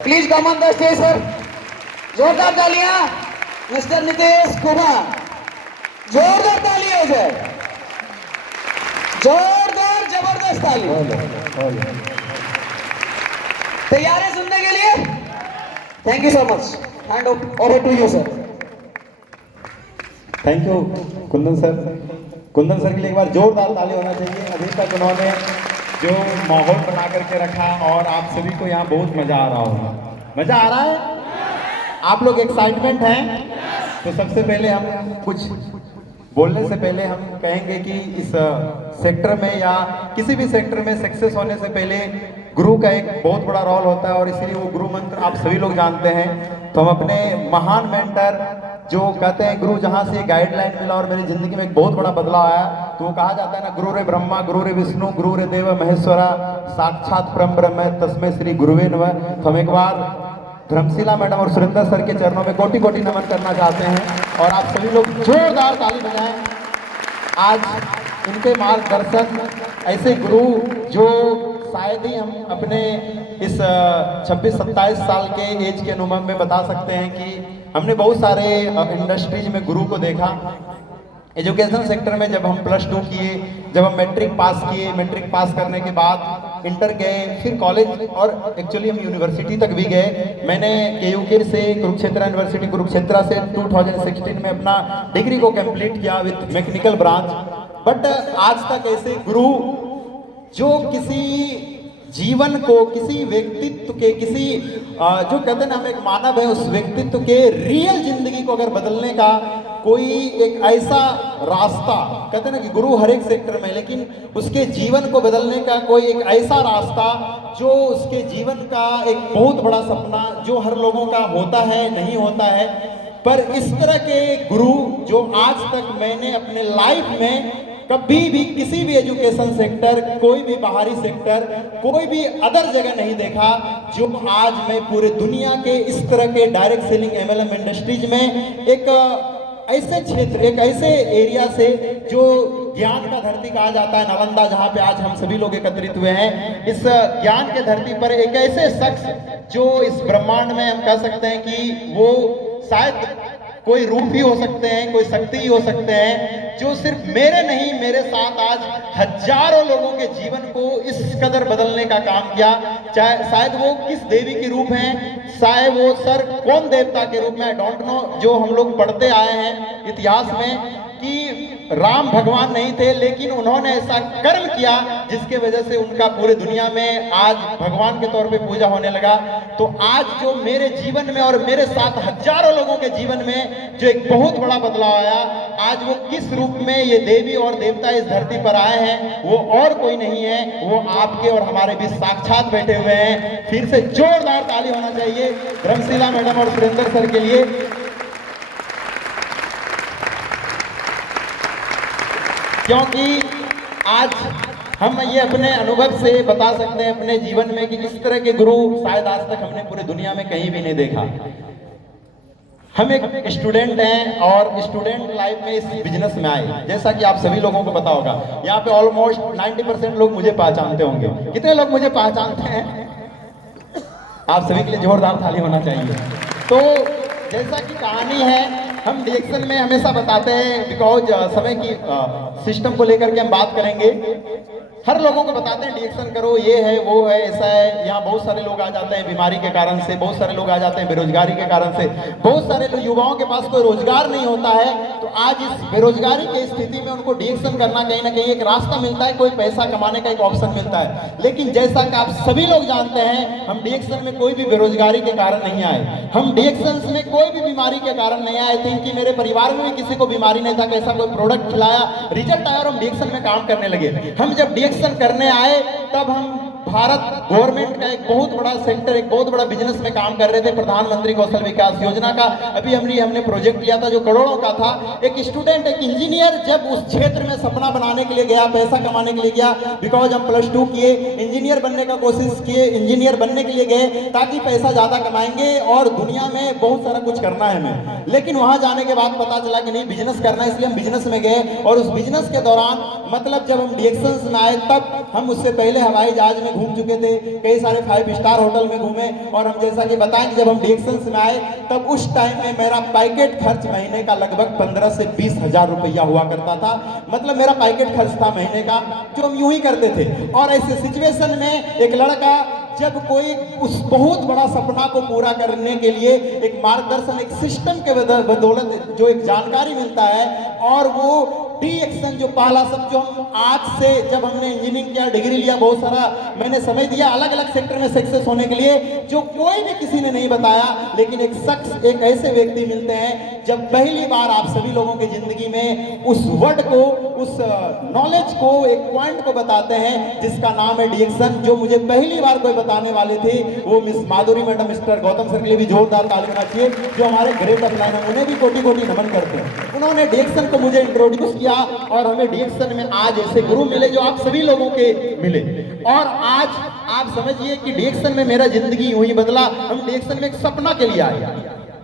Please come on the stage sir. जोरदार तालियां mister Nitesh Kumar. जोरदार ताली हो जाए, जोरदार जबरदस्त ताली। तैयार है सुनने के लिए? Thank you so much. Hand over to you sir. Thank you Kundan sir. Kundan sir के लिए एक बार जोरदार ताली होना चाहिए। अभी तक उन्होंने जो माहौल बना करके रखा और आप सभी को यहाँ बहुत मजा आ रहा होगा। मजा आ रहा है? आप लोग एक्साइटमेंट हैं? तो सबसे पहले हम कुछ बोलने से पहले हम कहेंगे कि इस सेक्टर में या किसी भी सेक्टर में सक्सेस होने से पहले गुरु का एक बहुत बड़ा रोल होता है और इसीलिए वो गुरु मंत्र आप सभी लोग जानते हैं। तो हम अपने महान मेंटर जो कहते हैं गुरु जहाँ से गाइडलाइन मिला और मेरी जिंदगी में एक बहुत बड़ा बदलाव आया, तो वो कहा जाता है ना, गुरु रे ब्रह्मा गुरु रे विष्णु गुरु रे देव महेश्वरा साक्षात परम ब्रह्म तस्मै श्री गुरुवे नमः। तो हम एक बार धर्मशिला मैडम और सुरेंद्र सर के चरणों में कोटि कोटि नमन करना चाहते हैं और आप सभी लोग जोरदार ताली बजाएं। आज इनके मार्गदर्शन ऐसे गुरु जो शायद ही हम अपने इस 26-27 साल के एज के अनुभव में बता सकते हैं कि हमने बहुत सारे इंडस्ट्रीज में गुरु को देखा। एजुकेशन सेक्टर में जब हम +2 किए, जब हम मैट्रिक पास किए, मैट्रिक पास करने के बाद इंटर गए, फिर कॉलेज और एक्चुअली हम यूनिवर्सिटी तक भी गए। मैंने KUK से कुरुक्षेत्र यूनिवर्सिटी कुरुक्षेत्र से 2016 में अपना डिग्री को कंप्लीट किया विद मैकेनिकल ब्रांच। बट आज तक ऐसे गुरु जो किसी जीवन को, किसी व्यक्तित्व के, किसी जो कहते हैं ना हम एक मानव है, उस व्यक्तित्व के रियल जिंदगी को अगर बदलने का कोई एक ऐसा रास्ता, कहते हैं ना कि गुरु हर एक सेक्टर में, लेकिन उसके जीवन को बदलने का कोई एक ऐसा रास्ता जो उसके जीवन का एक बहुत बड़ा सपना जो हर लोगों का होता है, नहीं होता है, पर इस तरह के गुरु जो आज तक मैंने अपने लाइफ में कभी भी किसी भी एजुकेशन सेक्टर, कोई भी बाहरी सेक्टर, कोई भी अदर जगह नहीं देखा, जो आज मैं पूरे दुनिया के इस तरह के डायरेक्ट सेलिंग MLM इंडस्ट्रीज में एक ऐसे क्षेत्र, एक ऐसे एरिया से जो ज्ञान का धरती कहा जाता है, नालंदा, जहाँ पे आज हम सभी लोग एकत्रित हुए हैं, इस ज्ञान के धरती पर एक ऐसे शख्स जो इस ब्रह्मांड में हम कह सकते हैं कि वो शायद कोई रूप ही हो सकते हैं, कोई शक्ति ही हो सकते हैं, जो सिर्फ मेरे नहीं, मेरे साथ आज हजारों लोगों के जीवन को इस कदर बदलने का काम किया। चाहे शायद वो किस देवी के रूप हैं, शायद वो सर कौन देवता के रूप में, आई डोंट नो। जो हम लोग पढ़ते आए हैं इतिहास में कि राम भगवान नहीं थे, लेकिन उन्होंने ऐसा कर्म किया जिसके वजह से उनका पूरे दुनिया में आज भगवान के तौर पे पूजा होने लगा। तो आज जो मेरे जीवन में और मेरे साथ हजारों लोगों के जीवन में जो एक बहुत बड़ा बदलाव आया, आज वो किस रूप में ये देवी और देवता इस धरती पर आए हैं, वो और कोई नहीं है, वो आपके और हमारे बीच साक्षात बैठे हुए हैं। फिर से जोरदार ताली होना चाहिए धर्मशिला मैडम और सुरेंद्र सर के लिए। क्योंकि आज हम ये अपने अनुभव से बता सकते हैं अपने जीवन में कि इस तरह के गुरु शायद आज तक हमने पूरी दुनिया में कहीं भी नहीं देखा। हम एक स्टूडेंट हैं और स्टूडेंट लाइफ में इस बिजनेस में आए, जैसा कि आप सभी लोगों को पता होगा। यहाँ पे ऑलमोस्ट 90% लोग मुझे पहचानते होंगे। कितने लोग मुझे पहचानते हैं? आप सभी के लिए जोरदार ताली होना चाहिए। तो जैसा कि कहानी है, हम डिएक्शन में हमेशा बताते हैं, बिकॉज समय की सिस्टम को लेकर के हम बात करेंगे। हर लोगों को बताते हैं डिएक्शन करो, ये है वो है ऐसा है। यहाँ बहुत सारे लोग आ जाते हैं बीमारी के कारण से, बहुत सारे लोग आ जाते हैं बेरोजगारी के कारण से, बहुत सारे लोग युवाओं के पास कोई रोजगार नहीं होता है। तो आज इस बेरोजगारी की स्थिति में उनको डिएक्शन करना कहीं ना कहीं एक रास्ता मिलता है, कोई पैसा कमाने का एक ऑप्शन मिलता है। लेकिन जैसा कि आप सभी लोग जानते हैं, हम डिएक्शन में कोई भी बेरोजगारी के कारण नहीं आए, हम डिएक्शन में कोई भी बीमारी के कारण नहीं आए थे कि मेरे परिवार में भी किसी को बीमारी नहीं था, कैसा कोई प्रोडक्ट खिलाया, रिजल्ट आया और हम डिएक्शन में काम करने लगे। हम जब डिएक्शन करने आए तब हम भारत गवर्नमेंट का एक बहुत बड़ा सेक्टर, एक बहुत बड़ा बिजनेस में काम कर रहे थे, प्रधानमंत्री कौशल विकास योजना का। अभी हमने प्रोजेक्ट लिया था जो करोड़ों का था। एक स्टूडेंट, एक इंजीनियर जब उस क्षेत्र में सपना बनाने के लिए गया, पैसा कमाने के लिए गया, बिकॉज हम +2 किए, इंजीनियर बनने का कोशिश किए, इंजीनियर बनने के लिए गए ताकि पैसा ज्यादा कमाएंगे और दुनिया में बहुत सारा कुछ करना है हमें। लेकिन वहां जाने के बाद पता चला कि नहीं, बिजनेस करना है, इसलिए हम बिजनेस में गए। और उस बिजनेस के दौरान मतलब जब हम डिएक्शन में आए तब हम उससे पहले हवाई जहाज में घूम चुके थे, कई सारे 5 स्टार होटल में घूमे। और हम जैसा कि बताएं कि जब हम डिएक्शंस में आए तब उस टाइम में मेरा पैकेट खर्च महीने का लगभग 15 से 20 हजार रुपया हुआ करता था। मतलब मेरा पैकेट खर्च था महीने का, जो हम यूं ही करते थे। और ऐसे सिचुएशन में एक लड़का जब कोई उस बहुत बड़ा सपना को पूरा करने के लिए एक मार्गदर्शन, एक सिस्टम के बदौलत जो एक जानकारी मिलता है, और वो डिएक्शन जो पहला सब जो हम आज से जब हमने इंजीनियरिंग किया, डिग्री लिया, बहुत सारा मैंने समय दिया अलग अलग सेक्टर में सक्सेस होने के लिए, जो कोई भी किसी ने नहीं बताया। लेकिन एक शख्स, एक ऐसे व्यक्ति मिलते हैं जब पहली बार आप सभी लोगों की जिंदगी में उस वर्ड को, उस नॉलेज को, एक पॉइंट को बताते हैं जिसका नाम है डिएक्शन। जो मुझे पहली बार कोई बताने वाले थे वो मिस माधुरी मैडम, मिस्टर गौतम सर के लिए भी जोरदार ताली होना चाहिए, जो हमारे ग्रेट अपलाइन है, उन्हें भी कोटि कोटि नमन करते हैं। उन्होंने डिएक्शन को मुझे इंट्रोड्यूस किया और हमें डिएक्शन में आज ऐसे गुरु मिले जो आप सभी लोगों के मिले। और आज आप समझिए कि डिएक्शन में मेरा जिंदगी यूं ही बदला। हम डिएक्शन में एक सपना के लिए आए,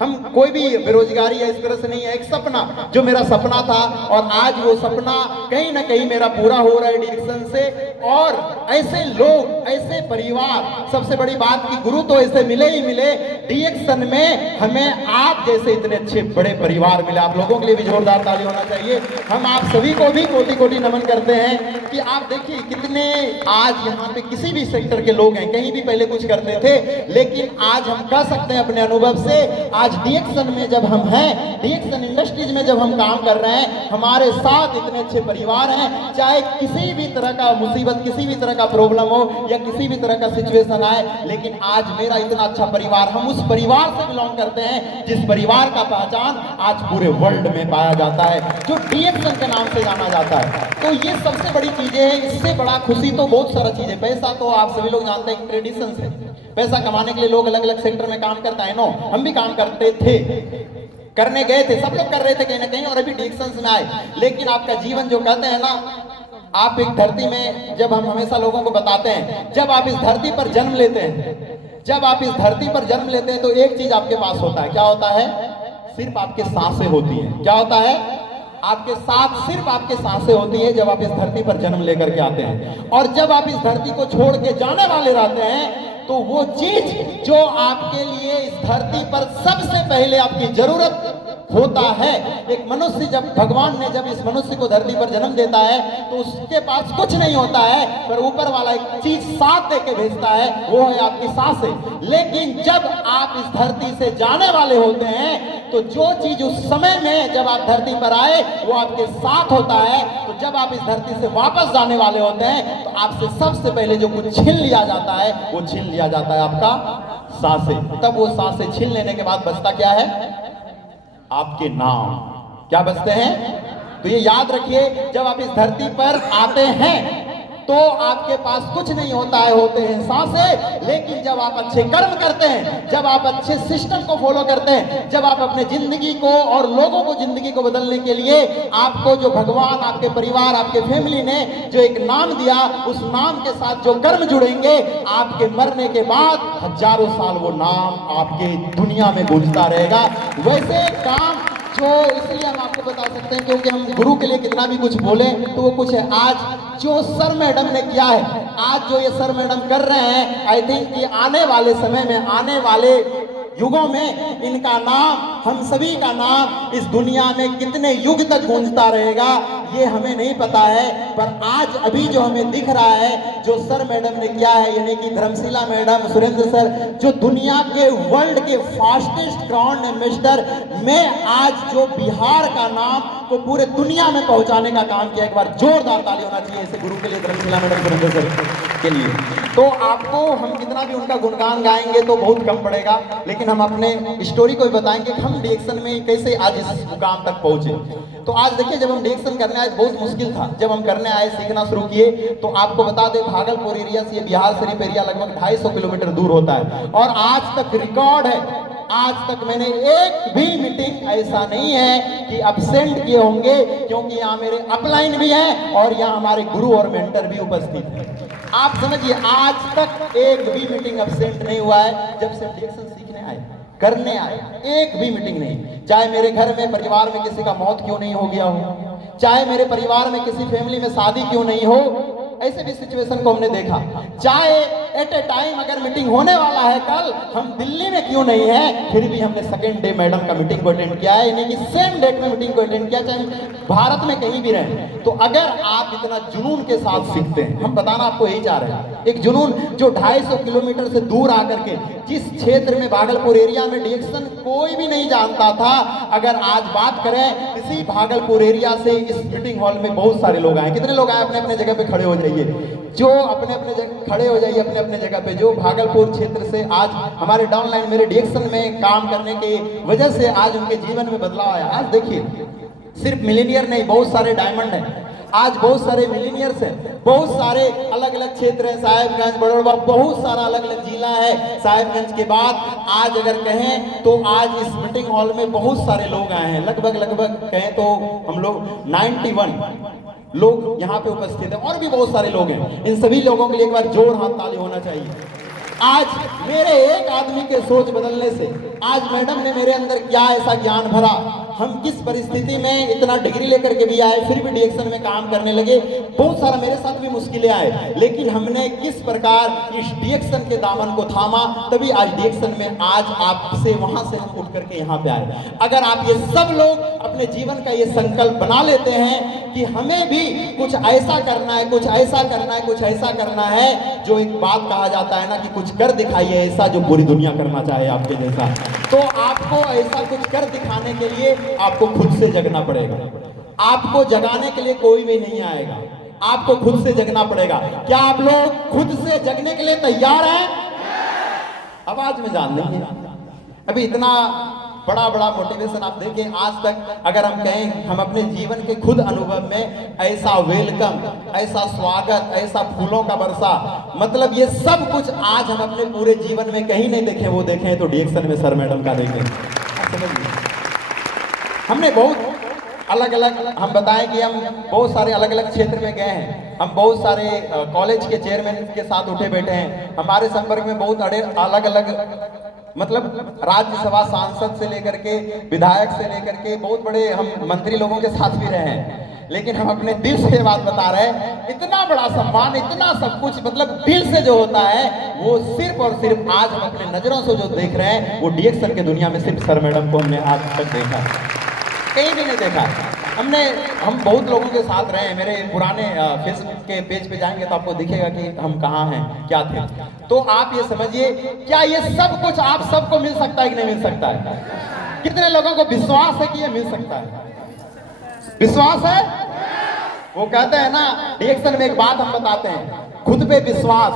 हम कोई भी बेरोजगारी या इस तरह से नहीं है, एक सपना जो मेरा सपना था, और आज वो सपना कहीं ना कहीं मेरा पूरा हो रहा है डिएक्शन से। और ऐसे लोग, ऐसे परिवार, सबसे बड़ी बात कि गुरु तो ऐसे मिले ही मिले, डिएक्शन में हमें आप जैसे इतने अच्छे बड़े परिवार मिले। आप लोगों के लिए भी जोरदार ताली होना चाहिए। हम आप सभी को भी कोटि कोटि नमन करते हैं कि आप देखिए कितने आज यहाँ पे किसी भी सेक्टर के लोग हैं, कहीं भी पहले कुछ करते थे, लेकिन आज हम कह सकते हैं अपने अनुभव से, आज डिएक्शन में जब हम हैं, डिएक्शन इंडस्ट्रीज में जब हम काम कर रहे हैं, हमारे साथ इतने अच्छे परिवार हैं। चाहे किसी भी तरह का मुसीबत, किसी भी तरह का प्रॉब्लम हो या किसी भी तरह का सिचुएशन आए, लेकिन आज मेरा इतना अच्छा परिवार, हम उस परिवार से बिलोंग करते हैं जिस परिवार का पहचान आज पूरे वर्ल्ड में पाया जाता है, जो डिएक्शन के नाम से जाना जाता है। तो ये सबसे बड़ी चीजें हैं। इससे बड़ा खुशी तो बहुत सारा चीजें, पैसा तो आप सभी लोग जानते हैं ट्रेडिशन से पैसा कमाने के लिए लोग अलग अलग सेक्टर में काम करता है। नो, हम भी काम करते थे, करने गए थे, सब लोग कर रहे थे कहीं ना कहीं, और अभी डिएक्शन में आए। लेकिन आपका जीवन जो कहते हैं ना, आप एक धरती में, जब हम हमेशा लोगों को बताते हैं, जब आप इस धरती पर जन्म लेते हैं, जब आप इस धरती पर जन्म लेते हैं तो एक चीज आपके पास होता है। क्या होता है? सिर्फ आपके सांसें होती हैं। क्या होता है? आपके साथ सिर्फ आपके सांसें होती है जब आप इस धरती पर जन्म लेकर के आते हैं। और जब आप इस धरती को छोड़ के जाने वाले रहते हैं, तो वो चीज जो आपके लिए इस धरती पर सबसे पहले आपकी जरूरत होता है, एक मनुष्य, जब भगवान ने जब इस मनुष्य को धरती पर जन्म देता है तो उसके पास कुछ नहीं होता है, पर ऊपर वाला एक चीज साथ दे के भेजता है, वो है आपकी सांसें। लेकिन जब आप इस धरती से जाने वाले होते हैं तो जो चीज उस समय में जब आप धरती पर आए वो आपके साथ होता है, तो जब आप इस धरती से वापस जाने वाले होते हैं तो आपसे सबसे पहले जो कुछ छीन लिया जाता है वो छीन लिया जाता है आपका सांसें। तब वो सांसें छीन लेने के बाद बचता क्या है? आपके नाम। क्या बचते हैं? तो ये याद रखिए, जब आप इस धरती पर आते हैं तो आपके पास कुछ नहीं होता है, होते हैं सांसें। लेकिन जब आप अच्छे कर्म करते हैं, जब आप अच्छे सिस्टम को फॉलो करते हैं, जब आप अपने जिंदगी को और लोगों को जिंदगी को बदलने के लिए, आपको जो भगवान, आपके परिवार, आपके फैमिली ने जो एक नाम दिया, उस नाम के साथ जो कर्म जुड़ेंगे, आपके मरने के बाद हजारों साल वो नाम आपके दुनिया में गूंजता रहेगा। वैसे काम जो इसलिए हम आपको बता सकते हैं क्योंकि हम गुरु के लिए कितना भी कुछ बोले तो वो कुछ है। आज जो सर मैडम ने किया है, आज जो ये सर मैडम कर रहे हैं, आई थिंक कि आने वाले समय में, आने वाले युगों में इनका नाम, हम सभी का नाम इस दुनिया में कितने युग तक गूंजता रहेगा ये हमें नहीं पता है। पर आज अभी जो हमें दिख रहा है, जो सर मैडम ने किया है, यानी कि धर्मशिला मैडम, सुरेंद्र सर, जो दुनिया के वर्ल्ड के फास्टेस्ट ग्राउंड एम्बेसडर में आज जो बिहार का नाम को पूरे दुनिया में पहुंचाने का काम किया, एक बार जोरदार ताली होना चाहिए ऐसे गुरु के लिए, धर्मशिला मैडम, सुरेंद्र सर के लिए। तो आपको हम कितना भी उनका गुणगान गाएंगे तो बहुत कम पड़ेगा, लेकिन हम अपने स्टोरी को भी बताएंगे कि हम डिएक्शन में कैसे आज इस मुकाम तक पहुंचे। तो आज देखिए, जब हम डिएक्शन करने आए बहुत मुश्किल था। जब हम करने आए, सीखना शुरू किए, तो आपको बता दें भागलपुर एरिया से बिहार शरीफ एरिया लगभग 250 किलोमीटर दूर होता है। और आज तक रिकॉर्ड है, आज तक मैंने एक भी मीटिंग ऐसा नहीं है कि अब्सेंट किए होंगे, क्योंकि यहाँ मेरे अपलाइन भी हैं और यहाँ हमारे गुरु और मेंटर भी उपस्थित हैं। आप समझिए, आज तक एक भी मीटिंग अब्सेंट नहीं हुआ है जब से डिएक्शन सीखने आए, करने आए, एक भी मीटिंग नहीं। चाहे मेरे घर में, परिवार में किसी का मौत क्यों नहीं हो गया हो, चाहे मेरे परिवार में किसी फैमिली में शादी क्यों नहीं हो, ऐसे भी सिचुएशन को हमने देखा। चाहे एट ए टाइम अगर मीटिंग होने वाला है कल, हम दिल्ली में क्यों नहीं है, फिर भी हमने सेकेंड डे मैडम का मीटिंग को अटेंड किया है, यानी कि सेम डेट में मीटिंग को अटेंड किया, चाहे भारत में कहीं भी रहे। तो अगर आप इतना जुनून के साथ सीखते हैं, हम बताना आपको यही चाह रहे हैं, एक जुनून जो 250 किलोमीटर से दूर आकर के जिस क्षेत्र में भागलपुर एरिया में डिएक्शन कोई भी नहीं जानता था, अगर आज बात करें इसी भागलपुर एरिया से इस मीटिंग हॉल में बहुत सारे लोग आए। कितने लोग आए? अपने अपने जगह पे खड़े हो जाइए, जो अपने अपने जगह खड़े हो जाइए, अपने अपने जगह पे, जो भागलपुर क्षेत्र से आज हमारे डाउनलाइन मेरे डिएक्शन में काम करने के वजह से आज उनके जीवन में बदलाव आया। आज देखिए, सिर्फ मिलीनियर नहीं, बहुत सारे डायमंड हैं, आज बहुत सारे मिलीनियर्स हैं, बहुत सारे अलग अलग क्षेत्र हैं, साहिबगंज, बड़ौदा, बहुत सारा अलग अलग जिला है। साहिबगंज के बाद आज अगर कहें तो आज इस मीटिंग हॉल में बहुत सारे लोग आए हैं, लगभग कहें तो हम लोग 91 लोग यहाँ पे उपस्थित हैं, और भी बहुत सारे लोग हैं। इन सभी लोगों के लिए एक बार जोर हाथ ताली होना चाहिए। आज मेरे एक आदमी के सोच बदलने से आज मैडम ने मेरे अंदर क्या ऐसा ज्ञान भरा, हम किस परिस्थिति में इतना डिग्री लेकर के भी आए, फिर भी डिएक्शन में काम करने लगे। बहुत सारा मेरे साथ भी मुश्किलें आए, लेकिन हमने किस प्रकार इस डिएक्शन के दामन को थामा, तभी आज डिएक्शन में आज आपसे वहां से हम उठ करके यहाँ पे आए। अगर आप ये सब लोग अपने जीवन का ये संकल्प बना लेते हैं कि हमें भी कुछ ऐसा करना है, कुछ ऐसा करना है, कुछ ऐसा करना है, जो एक बात कहा जाता है ना कि कुछ कर दिखाइए ऐसा जो पूरी दुनिया करना चाहे आपके जैसा, तो आपको ऐसा कुछ कर दिखाने के लिए आपको खुद से जगना पड़ेगा। आपको जगाने के लिए कोई भी नहीं आएगा, आपको खुद से जगना पड़ेगा। क्या आप लोग खुद से जगने के लिए तैयार हैं? आवाज में जान लेंगे। अभी इतना बड़ा बड़ा मोटिवेशन आप देखें, आज तक अगर हम कहें, हम अपने जीवन के खुद अनुभव में ऐसा वेलकम, ऐसा स्वागत, ऐसा फूलों का बरसा, मतलब ये सब कुछ आज हम अपने पूरे जीवन में कहीं नहीं देखे। वो देखें तो डिएक्शन में सर मैडम का देखें। हमने बहुत अलग अलग, हम बताएं कि हम बहुत सारे अलग अलग क्षेत्र में गए हैं, हम बहुत सारे कॉलेज के चेयरमैन के साथ उठे बैठे हैं, हमारे संपर्क में बहुत अलग अलग, मतलब राज्यसभा सांसद से लेकर के विधायक से लेकर के बहुत बड़े हम मंत्री लोगों के साथ भी रहे हैं। लेकिन हम अपने दिल से बात बता रहे हैं, इतना बड़ा सम्मान, इतना सब कुछ मतलब दिल से जो होता है, वो सिर्फ और सिर्फ आज हम अपने नजरों से जो देख रहे हैं, वो डिएक्शन के दुनिया में सिर्फ सर मैडम को हमने आज तक देखा, कहीं भी नहीं देखा। हम बहुत लोगों के साथ रहे हैं। मेरे पुराने फेसबुक के पेज पे जाएंगे तो आपको दिखेगा कि हम कहाँ हैं, क्या थे। तो आप ये समझिए, क्या ये सब कुछ आप सबको मिल सकता है कि नहीं मिल सकता है? कितने लोगों को विश्वास है कि ये मिल सकता है? विश्वास है? वो कहते हैं ना, डिएक्शन में एक बात हम बताते हैं, खुद पे विश्वास।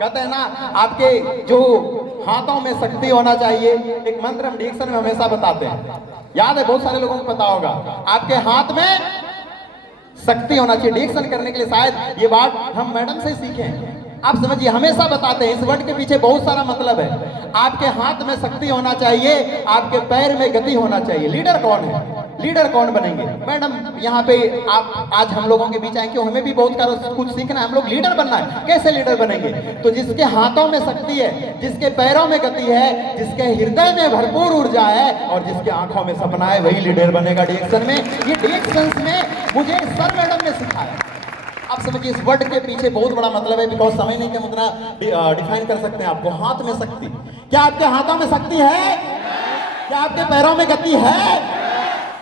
कहते हैं ना, आपके जो हाथों में शक्ति होना चाहिए, एक मंत्र हम डिएक्शन में हमेशा बताते हैं, याद है, बहुत सारे लोगों को पता होगा, आपके हाथ में शक्ति होना चाहिए डिएक्शन करने के लिए। शायद ये बात हम मैडम से सीखें। आप समझिए, हमेशा बताते हैं, इस वर्ड के पीछे बहुत सारा मतलब है। आपके हाथ में शक्ति होना चाहिए, आपके पैर में गति होना चाहिए। लीडर कौन है? लीडर कौन बनेंगे? मैडम यहाँ पे आप आज हम लोगों के बीच आए, क्यों? हमें भी बहुत कुछ सीखना है, हम लोग लीडर बनना है। कैसे लीडर बनेंगे? तो जिसके हाथों में शक्ति है, जिसके पैरों में गति है, जिसके हृदय में भरपूर ऊर्जा है और जिसके आंखों में सपना है, वही लीडर बनेगा डिएक्शन में। ये डिएक्शन में मुझे सर मैडम ने सिखाया। आप समझिए, इस वर्ड के पीछे बहुत बड़ा मतलब है, बिकॉज समय नहीं कि हम उतना डिफाइन कर सकते हैं आपको। हाथ में शक्ति, क्या आपके हाथों में शक्ति है? क्या आपके पैरों में गति है?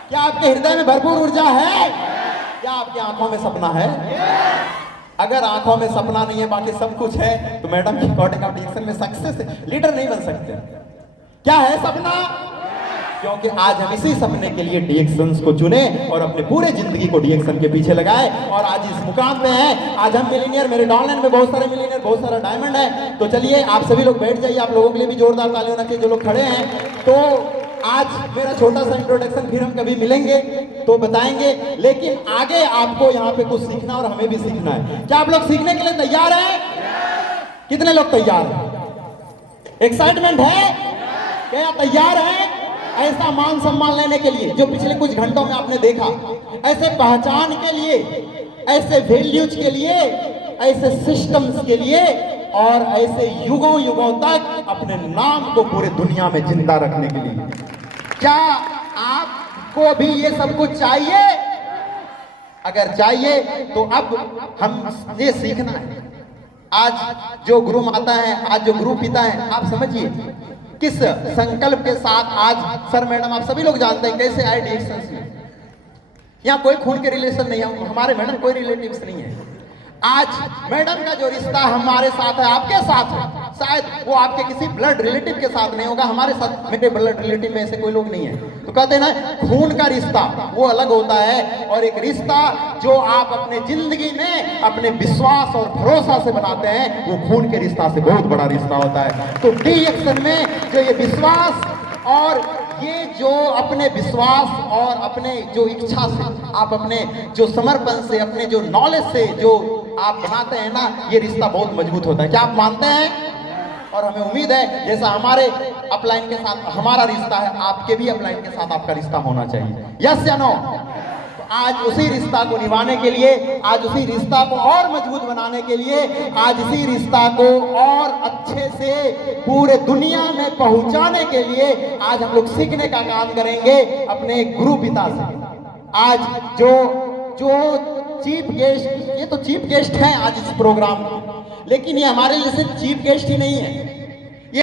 क्या आपके हृदय में भरपूर ऊर्जा है? क्या आपकी आंखों में सपना है? अगर आंखों में सपना नहीं है, बाकी सब कुछ है, तो मैडम की अकॉर्डिंग आप डिएक्शन में सक्सेस लीडर नहीं बन सकते। क्या है सपना? क्योंकि आज हम इसी सपने के लिए डिएक्शंस को चुने और अपने पूरे जिंदगी को डिएक्शन के पीछे लगाए और आज इस मुकाम पे हैं। आज हम मिलीनियर, मेरे डाउनलाइन में बहुत सारे मिलीनियर, बहुत सारा डायमंड है। तो चलिए आप सभी लोग बैठ जाइए, आप लोगों के लिए भी जोरदार ताली होना चाहिए जो लोग खड़े हैं। तो आज मेरा छोटा सा इंट्रोडक्शन, फिर हम कभी मिलेंगे तो बताएंगे, लेकिन आगे आपको यहाँ पे कुछ सीखना और हमें भी सीखना है। क्या आप लोग सीखने के लिए तैयार हैं? कितने लोग तैयार हैं? एक्साइटमेंट है? क्या तैयार है ऐसा मान सम्मान लेने के लिए जो पिछले कुछ घंटों में आपने देखा, ऐसे पहचान के लिए, ऐसे वैल्यूज के लिए, ऐसे सिस्टम्स के लिए और ऐसे युगों युगों तक अपने नाम को पूरे दुनिया में जिंदा रखने के लिए? क्या आपको भी ये सब कुछ चाहिए? अगर चाहिए तो अब हम ये सीखना है। आज जो गुरु माता है, आज जो गुरु पिता है, आप समझिए किस संकल्प के साथ आज सर मैडम आप सभी लोग जानते हैं कैसे आए DXN में। यहाँ कोई खून के रिलेशन नहीं है, हमारे मैडम कोई रिलेटिव्स नहीं है। आज मैडम का जो रिश्ता हमारे साथ है, आपके साथ है, शायद वो आपके किसी ब्लड रिलेटिव के साथ नहीं होगा, हमारे साथ मेरे ब्लड रिलेटिव में ऐसे कोई लोग नहीं है। तो कहते हैं ना खून का रिश्ता वो अलग होता है, और एक रिश्ता जो आप अपने जिंदगी में अपने विश्वास और भरोसा से बनाते हैं वो खून के रिश्ता से बहुत बड़ा रिश्ता होता है। तो DXN में जो ये विश्वास और ये जो अपने विश्वास और अपने जो इच्छा से आप अपने जो समर्पण से अपने जो नॉलेज से जो आप बनाते हैं ना, ये रिश्ता बहुत मजबूत होता है। क्या आप मानते हैं? और हमें उम्मीद है जैसा हमारे अपलाइन के साथ हमारा रिश्ता है, आपके भी अपलाइन के साथ आपका रिश्ता होना चाहिए। यस या नो? आज उसी रिश्ता को निभाने के लिए, आज उसी रिश्ता को और मजबूत बनाने के लिए, आज इसी रिश्ता को और अच्छे से पूरे दुनिया में पहुंचाने के लिए आज हम लोग सीखने का काम करेंगे अपने गुरु पिता से। आज जो चीफ गेस्ट, ये तो चीफ गेस्ट है आज इस प्रोग्राम में, लेकिन ये हमारे लिए सिर्फ चीफ गेस्ट ही नहीं है,